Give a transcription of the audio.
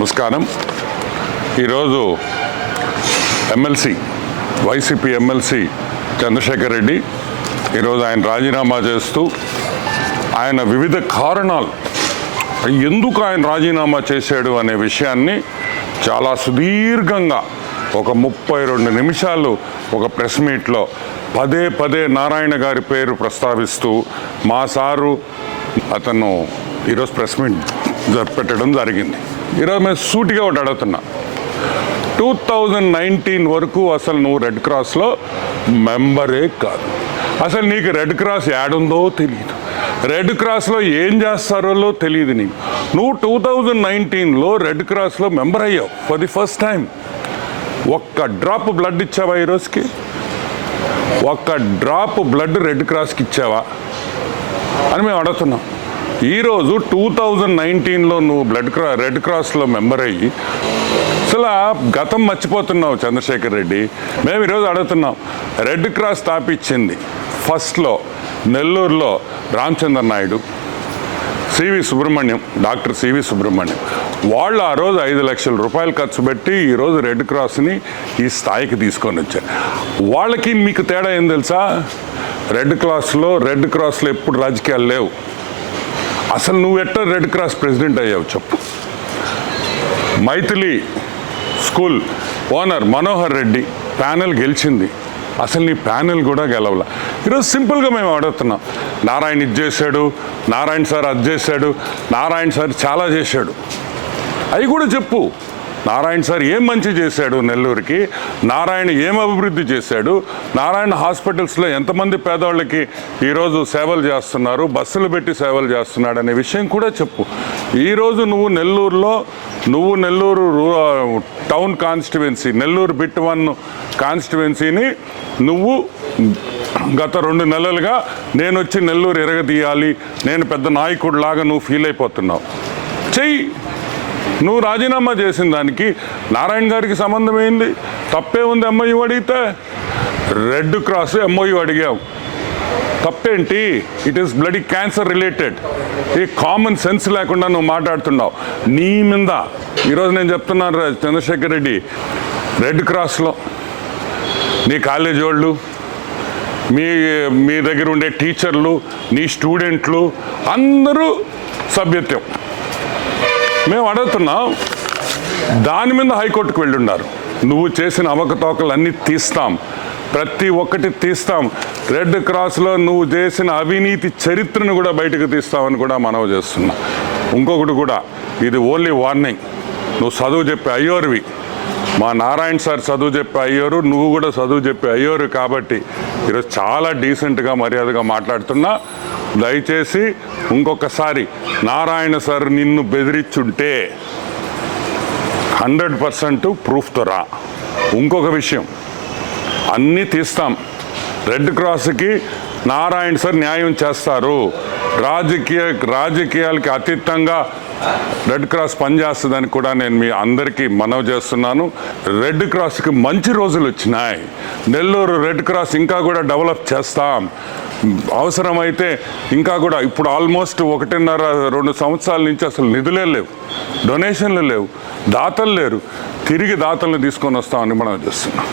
నమస్కారం. ఈరోజు MLC YCP MLC Chandrashekar Reddy ఈరోజు ఆయన రాజీనామా చేస్తూ ఆయన వివిధ కారణాలు ఎందుకు ఆయన రాజీనామా చేశాడు అనే విషయాన్ని చాలా సుదీర్ఘంగా ఒక 32 నిమిషాలు ఒక ప్రెస్ మీట్లో పదే నారాయణ గారి పేరు ప్రస్తావిస్తూ మా సారు అతను ఈరోజు ప్రెస్ మీట్ పెట్టడం జరిగింది. ఈరోజు మేము సూటిగా ఒకటి అడుగుతున్నా, 2019 వరకు అసలు నువ్వు రెడ్ క్రాస్లో మెంబరే కాదు. అసలు నీకు రెడ్ క్రాస్ యాడుందో తెలియదు, రెడ్ క్రాస్లో ఏం చేస్తారో తెలియదు. నువ్వు 2019లో రెడ్ క్రాస్లో మెంబర్ అయ్యావు ఫర్ ది ఫస్ట్ టైం. ఒక్క డ్రాప్ బ్లడ్ ఇచ్చావా ఈరోజుకి? ఒక్క డ్రాప్ బ్లడ్ రెడ్ క్రాస్కి ఇచ్చావా అని మేము అడుగుతున్నాం. ఈరోజు 2019లో నువ్వు రెడ్ క్రాస్లో మెంబర్ అయ్యి అసలు గతం మర్చిపోతున్నావు చంద్రశేఖర్ రెడ్డి. మేము ఈరోజు అడుగుతున్నాం, రెడ్ క్రాస్ స్థాపించింది ఫస్ట్లో నెల్లూరులో రామచంద్ర నాయుడు, డాక్టర్ సివి సుబ్రహ్మణ్యం వాళ్ళు ఆ రోజు 5 లక్షల రూపాయలు ఖర్చు పెట్టి ఈరోజు రెడ్ క్రాస్ని ఈ స్థాయికి తీసుకొని వచ్చారు. వాళ్ళకి మీకు తేడా ఏం తెలుసా? రెడ్ క్రాస్లో ఎప్పుడు రాజకీయాలు లేవు. అసలు నువ్వు ఎట్లా రెడ్ క్రాస్ ప్రెసిడెంట్ అయ్యావు చెప్పు? Maithili school owner Manohar Reddy panel గెలిచింది, అసలు నీ ప్యానెల్ కూడా గెలవలా. ఈరోజు సింపుల్గా మేము అడుగుతున్నాం, నారాయణ ఇది చేశాడు, నారాయణ సార్ అది చేశాడు, నారాయణ సార్ చాలా చేశాడు, అవి కూడా చెప్పు. నారాయణ సార్ ఏం మంచి చేశాడు నెల్లూరుకి, నారాయణ ఏం అభివృద్ధి చేశాడు, నారాయణ హాస్పిటల్స్లో ఎంతమంది పేదవాళ్ళకి ఈరోజు సేవలు చేస్తున్నారు, బస్సులు పెట్టి సేవలు చేస్తున్నాడు అనే విషయం కూడా చెప్పు. ఈరోజు నువ్వు Nellore town constituency, Nellore bit 1 కాన్స్టిట్యువెన్సీని నువ్వు గత 2 నెలలుగా నేను వచ్చి నెల్లూరు ఎరగదీయాలి, నేను పెద్ద నాయకుడిలాగా నువ్వు ఫీల్ అయిపోతున్నావు. చెయ్యి. నువ్వు రాజీనామా చేసిన దానికి నారాయణ గారికి సంబంధం ఏంది? తప్పే ఉంది ఎంఓయూ అడిగితే? రెడ్ క్రాస్ ఎంఓయూ అడిగావు, తప్పేంటి? It is bloody cancer related. ఈ కామన్ సెన్స్ లేకుండా నువ్వు మాట్లాడుతున్నావు. నీ మీద ఈరోజు నేను చెప్తున్నాను చంద్రశేఖర్ రెడ్డి, రెడ్ క్రాస్లో నీ కాలేజీ వాళ్ళు, మీ దగ్గర ఉండే టీచర్లు, నీ స్టూడెంట్లు అందరూ సభ్యత్వం. మేము అడుగుతున్నాం, దాని మీద హైకోర్టుకు వెళ్ళున్నారు. నువ్వు చేసిన అవకతవకలు అన్నీ తీస్తాం, ప్రతి ఒక్కటి తీస్తాం. రెడ్ క్రాస్లో నువ్వు చేసిన అవినీతి చరిత్రను కూడా బయటకు తీస్తామని కూడా మనవి చేస్తున్నాం. ఇంకొకటి కూడా, ఇది ఓన్లీ వార్నింగ్. నువ్వు చదువు చెప్పే అయ్యోరువి, మా నారాయణ సార్ చదువు చెప్పే అయ్యోరు, నువ్వు కూడా చదువు చెప్పే అయ్యోరు. కాబట్టి ఈరోజు చాలా డీసెంట్గా మర్యాదగా మాట్లాడుతున్నా. దయచేసి ఇంకొకసారి నారాయణ సార్ నిన్ను బెదిరించుంటే 100% ప్రూఫ్తో రా. ఇంకొక విషయం, అన్నీ తీస్తాం. రెడ్ క్రాస్కి నారాయణ సార్ న్యాయం చేస్తారు. రాజకీయాలకి అతీతంగా రెడ్ క్రాస్ పనిచేస్తుందని కూడా నేను మీ అందరికీ మనవి చేస్తున్నాను. రెడ్ క్రాస్కి మంచి రోజులు వచ్చినాయి. నెల్లూరు రెడ్ క్రాస్ ఇంకా కూడా డెవలప్ చేస్తాం. అవసరమైతే ఇంకా కూడా, ఇప్పుడు ఆల్మోస్ట్ 1.5-2 సంవత్సరాల నుంచి అసలు నిధులే లేవు, డొనేషన్లు లేవు, దాతలు లేరు. తిరిగి దాతలను తీసుకొని వస్తామని మనం చేస్తున్నాం.